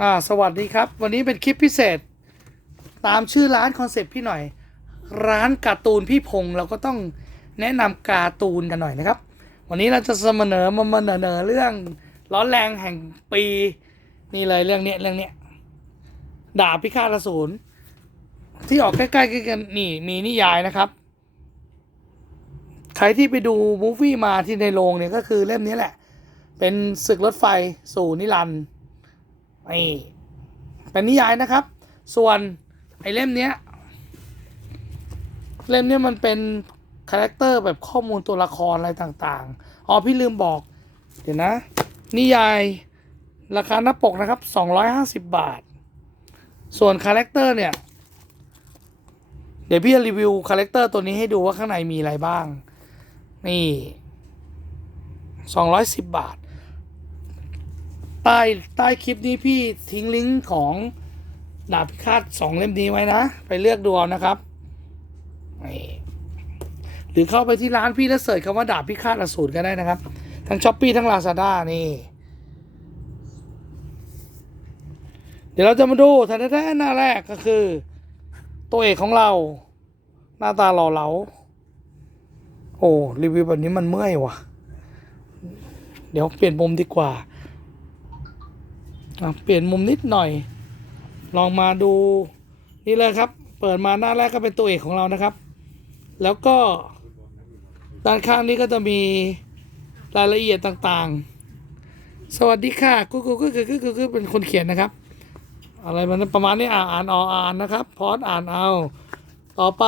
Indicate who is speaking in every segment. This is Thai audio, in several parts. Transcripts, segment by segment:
Speaker 1: อ่าสวัสดีครับ วันนี้เป็นคลิปพิเศษ ตามชื่อร้านคอนเซปต์พี่หน่อย ร้านการ์ตูนพี่พงษ์เราก็ต้องแนะนำการ์ตูนกันหน่อยนะครับ วันนี้เราจะเสนอมาเสนอเรื่องร้อนแรงแห่งปีนี่เลยเรื่องเนี้ยเรื่องเนี้ยดาบพิฆาตอสูรที่ออกใกล้ๆกันนี่มีนิยายนะครับ ใครที่ไปดูมูฟวี่มาที่ในโรงเนี่ยก็คือเล่มนี้แหละ เป็นศึกรถไฟสู่นิรันดร์ นี่เป็นนิยายนะครับ ส่วนไอเล่มเนี้ยเล่มเนี้ยมันเป็นคาแรคเตอร์แบบข้อมูลตัวละครอะไรต่างๆ อ๋อพี่ลืมบอก เดี๋ยวนะ นิยายราคาหน้าปกนะครับ 250 บาท ส่วนคาแรคเตอร์เนี่ย เดี๋ยวพี่จะรีวิวคาแรคเตอร์ตัวนี้ให้ดูว่าข้างในมีอะไรบ้าง นี่ 210 บาท ใต้ใต้คลิปนี้พี่ทิ้งลิงก์ของดาบพิฆาตสองเล่มนี้ไว้นะ ไปเลือกดูเอานะครับ หรือเข้าไปที่ร้านพี่แล้วเสิร์ชคำว่าดาบพิฆาตอสูรก็ได้นะครับ ทั้งช้อปปี้ทั้งลาซาด้านี่ เดี๋ยวเราจะมาดูทันแท้หน้าแรกก็คือ ตัวเอกของเรา หน้าตาหล่อเหลา โอ้ รีวิวแบบนี้มันเมื่อยว่ะ เดี๋ยวเปลี่ยนมุมดีกว่า เปลี่ยนมุมนิดหน่อย ลองมาดูนี่เลยครับ เปิดมาหน้าแรกก็เป็นตัวเอกของเรานะครับ แล้วก็ด้านข้างนี้ก็จะมีรายละเอียดต่างๆ สวัสดีค่ะกูกูกูกูกูกูเป็นคนเขียนนะครับ อะไรมันประมาณนี้อ่านอ่านออ่านนะครับ พอดอ่านเอา ต่อไป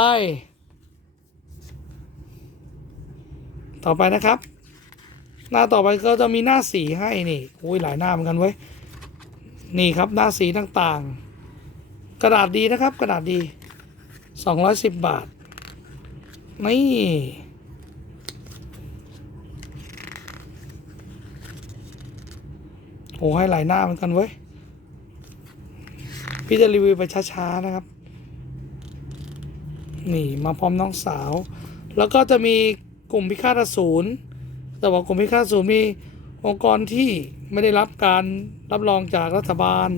Speaker 1: ต่อไปนะครับ หน้าต่อไปก็จะมีหน้าสีให้นี่อุ้ยหลายหน้าเหมือนกันเว้ย นี่ครับหน้าสีต่างๆ กระดาษดีนะครับ กระดาษดี 210 บาท นี่ โอ้ให้หลายหน้าเหมือนกันเว้ย พี่จะรีวิวไปช้าๆนะครับ นี่มาพร้อมน้องสาว แล้วก็จะมีกลุ่มพิฆาตอสูรแต่ว่ากลุ่มพิฆาตอสูรมี องค์กรที่ไม่ได้รับการรับรองจากรัฐบาล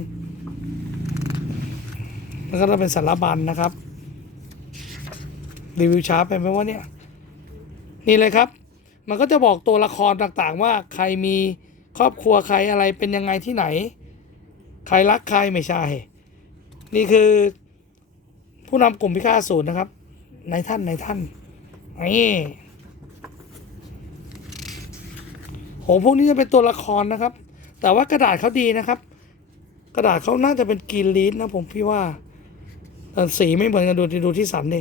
Speaker 1: แล้วก็จะเป็นสารบัญนะครับ รีวิวช้าไปไหมว่าเนี่ย นี่เลยครับ มันก็จะบอกตัวละครต่างๆ ว่าใครมีครอบครัวใครอะไรเป็นยังไงที่ไหน ใครรักใครไม่ใช่ นี่คือผู้นำกลุ่มพิฆาตอสูรนะครับ ในท่านในท่านนี่ โหพวกนี้จะเป็นตัวละครนะครับ แต่ว่ากระดาษเขาดีนะครับ กระดาษเขาน่าจะเป็นกรีนลีนนะผมพี่ว่าแต่สีไม่เหมือนกันดูดูที่สันดิ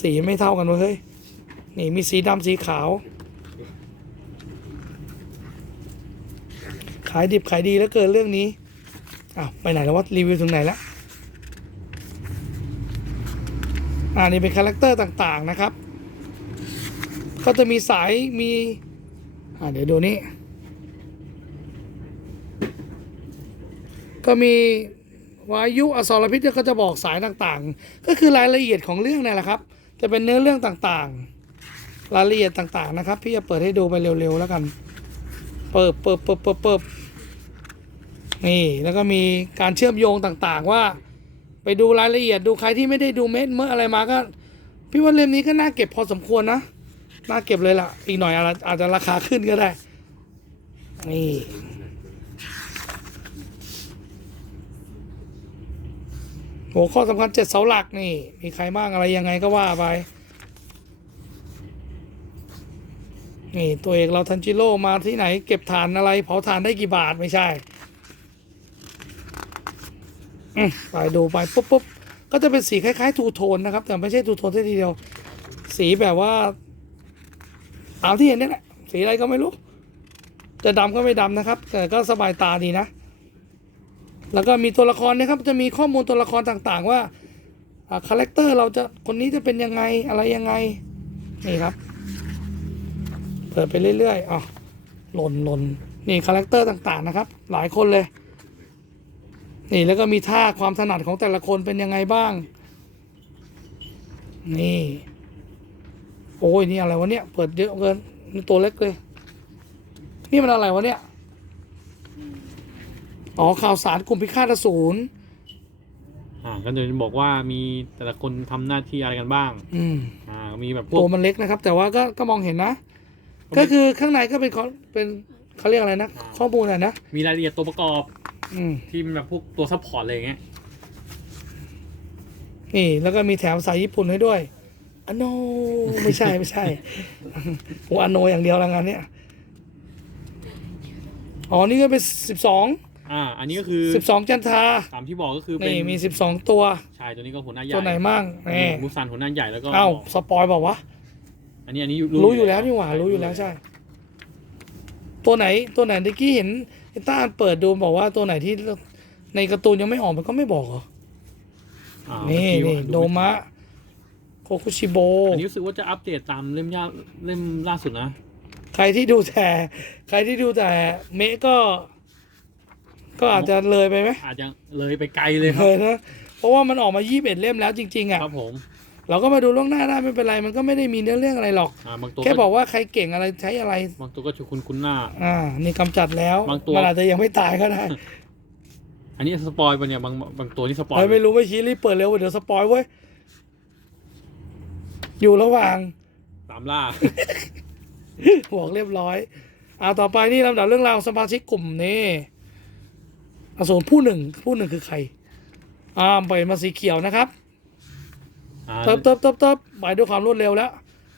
Speaker 1: สีไม่เท่ากันเว้ยเฮ้ยนี่มีสีดำสีขาว ขายดิบขายดีแล้วเกินเรื่องนี้อ้าวไปไหนแล้ววะรีวิวถึงไหนแล้วอ่านี่เป็นคาแรคเตอร์ต่างๆนะครับ ก็จะมีสายมี อ่าเดี๋ยวดูนี่ ก็มีวายุอสรพิษก็จะบอกสายต่างๆ ก็คือรายละเอียดของเรื่องนี่แหละครับ จะเป็นเนื้อเรื่องต่างๆ รายละเอียดต่างๆนะครับ พี่จะเปิดให้ดูไปเร็วๆแล้วกัน เปิดเปิดเปิดเปิดเปิดนี่แล้วก็มีการเชื่อมโยงต่างๆว่า ไปดูรายละเอียดดูใครที่ไม่ได้ดูเม็ดเมื่ออะไรมาก็ พี่ว่าเล่มนี้ก็น่าเก็บพอสมควรนะน่าเก็บเลยล่ะ อีกหน่อยอาจอาจจะราคาขึ้นก็ได้ นี่ โหข้อสำคัญเจ็ดเสาหลักนี่ มีใครบ้างอะไรยังไงก็ว่าไป นี่ตัวเอกเราทันจิโร่มาที่ไหน เก็บฐานอะไร เผาฐานได้กี่บาทไม่ใช่ไปดูไปปุ๊บปุ๊บก็จะเป็นสีคล้ายๆทูโทนนะครับ แต่ไม่ใช่ทูโทนทีเดียว สีแบบว่าตามที่เห็นนี่แหละสีอะไรก็ไม่รู้ จะดำก็ไม่ดำนะครับ แต่ก็สบายตาดีนะ แล้วก็มีตัวละครนะครับจะมีข้อมูลตัวละครต่างๆ ว่าคาแรคเตอร์เราจะคนนี้จะเป็นยังไงอะไรยังไงนี่ครับเปิดไปเรื่อยๆอ๋อหล่นหล่นนี่คาแรคเตอร์ต่างๆนะครับ หลายคนเลย นี่แล้วก็มีท่าความถนัดของแต่ละคนเป็นยังไงบ้าง นี่โอ้ยนี่อะไรวะเนี่ยเปิดเยอะเกินมีตัวเล็กเลย นี่มันอะไรวะเนี่ย อ๋อข่าวสารกลุ่มพิฆาตอสูร
Speaker 2: อ่าก็จะบอกว่ามีแต่ละคนทำหน้าที่อะไรกันบ้าง
Speaker 1: อืม
Speaker 2: อ่ามีแบบพวก
Speaker 1: ตัวมันเล็กนะครับ แต่ว่าก็ก็มองเห็นนะ ก็คือข้างในก็เป็นข้อเป็นเขาเรียกอะไรนะ ข้อมูลอะไรนะ
Speaker 2: มีรายละเอียดตัวประกอบ
Speaker 1: อืม
Speaker 2: ที่เป็นแบบพวกตัวซัพพอร์ตอะไรอย่างเงี้ย
Speaker 1: นี่แล้วก็มีแถมภาษาญี่ปุ่นให้ด้วยอโนไม่ใช่ไม่ใช่โอ้อโนอย่างเดียวละงานเนี้ยอ๋อนี่ก็เป็นสิบสอง
Speaker 2: อ่า อันนี้ก็คือ
Speaker 1: สิบสองจันทรา
Speaker 2: ตามที่บอกก็คือเป็น
Speaker 1: นี่มีสิบสองตัว
Speaker 2: ชายตัวนี้ก็หัวหน้าใหญ่
Speaker 1: ตัวไหนมั่ง
Speaker 2: อัน
Speaker 1: นี่
Speaker 2: นี้มูซันหัวหน้าใหญ่แล้วก็
Speaker 1: เอ้าสปอยบอกวะ
Speaker 2: อันนี้อันนี้
Speaker 1: รู้อยู่แล้วนี่หว่ารู้อยู่แล้วใช่ ตัวไหนตัวไหนตะกี้เห็นไอ้ต้าเปิดดูบอกว่าตัวไหนที่ในการ์ตูนยังไม่ออกมันก็ไม่บอกเหรอ
Speaker 2: อ่า
Speaker 1: นี่
Speaker 2: เมื่อกี้
Speaker 1: นี่
Speaker 2: ว่า
Speaker 1: โดมะโคคุชิโบ
Speaker 2: อันนี้รู้สึกว่าจะอัปเดตตามเล่มย่าเล่มล่าสุดนะ
Speaker 1: ใครที่ดูแต่ ใครที่ดูแต่เมะก็ ก็อาจจะเลยไปไหม
Speaker 2: อาจจะเลยไปไกลเลยค
Speaker 1: เล
Speaker 2: รับ
Speaker 1: ยนะเพราะว่ามันออกมายี่สิบเอ็ดเล่มแล้วจริงๆอะ
Speaker 2: ครับผม
Speaker 1: เราก็มาดูล่วงหน้าได้ไม่เป็นไรมันก็ไม่ได้มีเนื้อเรื่องอะไรหรอก
Speaker 2: อ่าบางตัว
Speaker 1: แค่บอกว่าใครเก่งอะไรใช้อะไร
Speaker 2: บางตัวก็ชุคุณคุณหน้า
Speaker 1: อ่า นี่กำจัดแล้ว
Speaker 2: บางตัว
Speaker 1: มันอาจจะยังไม่ตายก็ได้
Speaker 2: อันนี้สปอยล์ปะเนี่ยบางบางตัวนี่สปอย
Speaker 1: เฮ้ย
Speaker 2: ล์
Speaker 1: ไม่รู้ไม่ชี้รีบเปิดเร็วเดี๋ยวสปอยเว้ยอยู่ระหว่าง
Speaker 2: ตามล่า
Speaker 1: บอกเรียบร้อยอ่าต่อไปนี่ลำดับเรื่องราวสมาชิกกลุ่มนี่ อสูรผู้หนึ่งผู้หนึ่งคือใครอ่าเปิดมาสีเขียวนะครับ
Speaker 2: อ่า
Speaker 1: เติบเติบเติบเติบไปด้วยความรวดเร็วแล้ว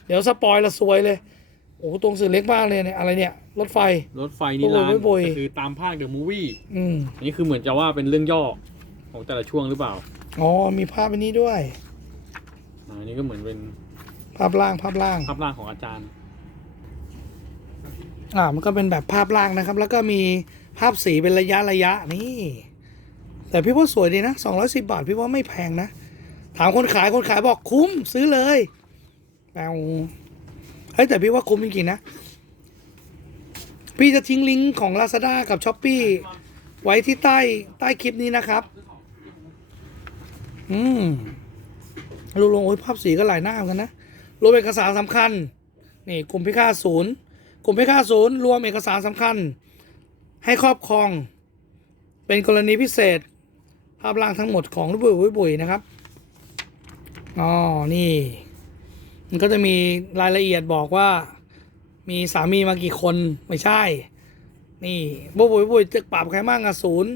Speaker 1: เดี๋ยวสปอยละซวยเลยโอ้โหตรงสื่อเล็กมากเลยเนี่ยอะไรเนี่ยรถไฟ
Speaker 2: รถไฟนิรันด
Speaker 1: โอ้
Speaker 2: ร์
Speaker 1: โหบ่อย
Speaker 2: ก็คือตามภาคเดอะมูวี่
Speaker 1: อืม
Speaker 2: อันนี้คือเหมือนจะว่าเป็นเรื่องย่อของแต่ละช่วงหรือเปล่า
Speaker 1: อ๋อมีภาพอันนี้ด้วย
Speaker 2: อ่าอันนี้ก็เหมือนเป็น
Speaker 1: ภาพล่างภาพล่าง
Speaker 2: ภาพร่างของอาจารย์
Speaker 1: อ่ามันก็เป็นแบบภาพล่างนะครับ แล้วก็มี ภาพสีเป็นระยะระยะนี่ แต่พี่ว่าสวยดีนะสองร้อยสิบาท พี่ว่าไม่แพงนะ ถามคนขายคนขายบอกคุ้มซื้อเลยแปวเฮ้ยแต่พี่ว่าคุ้มจริงๆนะ พี่จะทิ้งลิงก์ของ Lazada กับ s h อ p e e ไว้ที่ใต้ใต้คลิปนี้นะครับ อืมรูลงโอ้ยภาพสีก็หลายหน้าเหมือนกันนะรวมเอกสารสำคัญ นี่กลุ่มพิฆาตศูนย์กลุ่มพิฆาตศูนย์รวมเอกสารสำคัญ ให้ครอบครอง เป็นกรณีพิเศษ ภาพล่างทั้งหมดของรูปบุยบุยนะครับอ๋อนี่ มันก็จะมีรายละเอียดบอกว่า มีสามีมากี่คนไม่ใช่ นี่บุยบุยบุยจะปราบใครมั่งอะศูนย์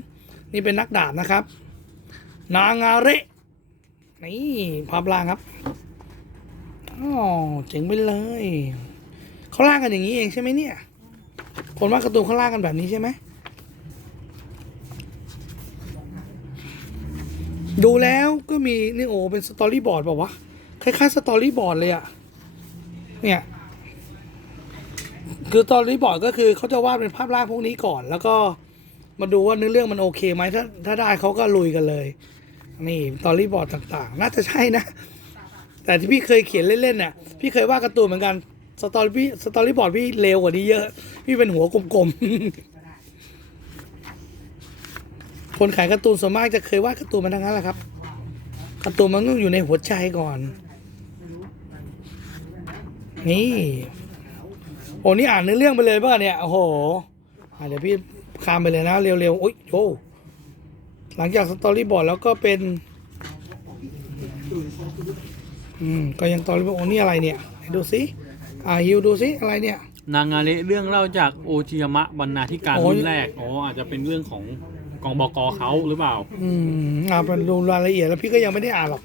Speaker 1: นี่เป็นนักดาบนะครับ นางาเรนี่ภาพล่างครับอ๋อเจ๋งไปเลย เขาล่างกันอย่างนี้เองใช่ไหมเนี่ย คนวาดการ์ตูนเขางล่างกันแบบนี้ใช่ไหม ดูแล้วก็มีนี่โอ้เป็นสตอรี่บอร์ดบอกว่าวะคล้ายๆสตอรี่บอร์ดเลยอะเนี่ย คือสตอรี่บอร์ดก็คือเขาจะวาดเป็นภาพร่างพวกนี้ก่อน แล้วก็มาดูว่าเนื้อเรื่องมันโอเคไหมถ้าถ้าได้เขาก็ลุยกันเลย นี่สตอรี่บอร์ดต่างๆ น่าจะใช่นะ แต่ที่พี่เคยเขียนเล่นๆเนี่ยพี่เคยวาดการ์ตูนเหมือนกัน สตอรี่พี่สตอรี่บอร์ดพี่เร็วกว่านี้เยอะ พี่เป็นหัวกลมๆ คนขายการ์ตูนส่วนมากจะเคยวาดการ์ตูนมาทั้งนั้นแหละครับการ์ตูนมันต้องอยู่ในหัวใจก่อน นี่ โอ้นี่อ่านเนื้อเรื่องไปเลยป่ะเนี่ย โอ้โหอะเดี๋ยวพี่คามไปเลยนะเร็วๆโอ้ยโยหลังจากสตอรี่บอร์ดแล้วก็เป็น อืม ก็ยังตอรี่บอร์ดโอ้นี่อะไรเนี่ยดูสิ อ่าฮิวดูสิอะไรเนี่ย
Speaker 2: นางาเระเรื่องเล่าจากโอจิยามะบรรณาธิการ
Speaker 1: โอ้ย
Speaker 2: รุ่นแรกอ๋ออาจจะเป็นเรื่องของกองบกเขาหรือเปล่า
Speaker 1: อืมอ่าเป็นดูรายละเอียดแล้วพี่ก็ยังไม่ได้อ่านหรอก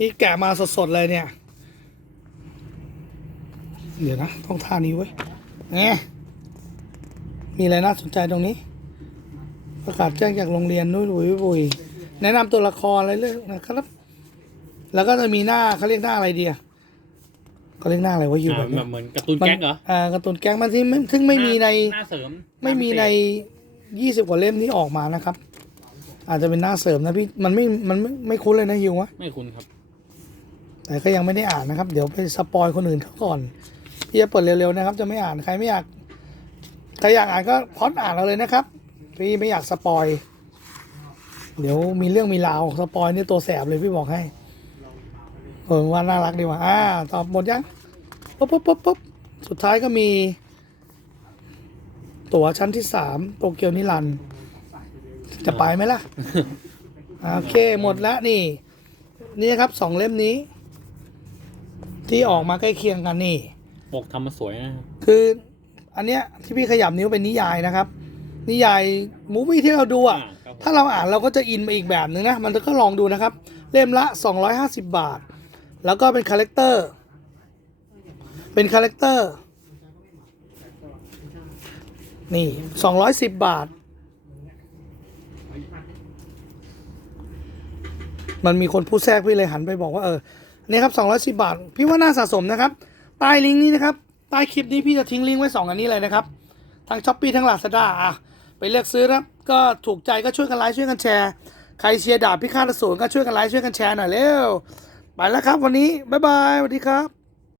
Speaker 1: นี่แกะมาสดๆเลยเนี่ย เดี๋ยวนะต้องท่านี้ไว้ยแหมมีอะไรน่าสนใจตรงนี้ ประกาศแจ้งจากโรงเรียนนุ้ยบุยบุยแนะนำตัวละครอะไรเรื่องนะครับ แล้วก็จะมีหน้าเขาเรียกหน้าอะไรดีอะ เขาเรียกหน้าอะไรวะอยู่
Speaker 2: อ่า
Speaker 1: แบบ
Speaker 2: แบ
Speaker 1: เนี้
Speaker 2: บ
Speaker 1: ย
Speaker 2: เหมือนการ์ตูนแก๊งเหรอ
Speaker 1: อ่าการ์ตูนแก๊งมันที่ไม่ซึ่งไม่มีใน
Speaker 2: หน้าเสริม
Speaker 1: ไม่มีในยี่สิบกว่าเล่มที่ออกมานะครับ อาจจะเป็นหน้าเสริมนะพี่มันไม่มันไม่ไม่คุ้นเลยนะฮิววะ
Speaker 2: ไม่คุณครับ
Speaker 1: แต่ก็ยังไม่ได้อ่านนะครับ เดี๋ยวไปสปอยคนอื่นเขาก่อนที่จะเปิดเร็วๆนะครับ จะไม่อ่านใครไม่อยากใครอยากอ่านก็พอดอ่านเอาเลยนะครับ พี่ไม่อยากสปอย เดี๋ยวมีเรื่องมีราวสปอยนี่ตัวแสบเลยพี่บอกให้ เออว่าน่ารักดีว่ะอ่าตอบหมดยังปุ๊บปุ๊บปุ๊บปุ๊บสุดท้ายก็มี ตั๋วชั้นที่สามโตเกียวนิรันดร์จะไปไหมล่ะ โอเคหมดแล้วนี่ นี่นะครับสองเล่มนี้ ที่ออกมาใกล้เคียงกันนี่
Speaker 2: ปกทำมาสวยนะครับ
Speaker 1: คืออันเนี้ยที่พี่ขยับนิ้วเป็นนิยายนะครับ นิยายมูวี่ที่เราดูอะ
Speaker 2: ครับผม
Speaker 1: ถ้าเราอ่านเราก็จะอินไปอีกแบบหนึ่งนะ มันก็ลองดูนะครับ เล่มละ 250 บาท แล้วก็เป็นคาแรคเตอร์ เป็นคาแรคเตอร์ นี่210บาท มันมีคนพูดแทรกพี่เลยหันไปบอกว่าเออเนี่ยครับ210บาท พี่ว่าน่าสะสมนะครับ ใต้ลิงก์นี้นะครับ ใต้คลิปนี้พี่จะทิ้งลิงก์ไว้2อันนี้เลยนะครับ ทั้งช้อปปีทั้งลาซาด้าอะไปเลือกซื้อครับก็ถูกใจก็ช่วยกันไลค์ช่วยกันแชร์ ใครเชียร์ดาบพิฆาตอสูรก็ช่วยกันไลค์ช่วยกันแชร์หน่อยเร็ว ไปแล้วครับวันนี้ บ๊ายบายสวัสดีครับ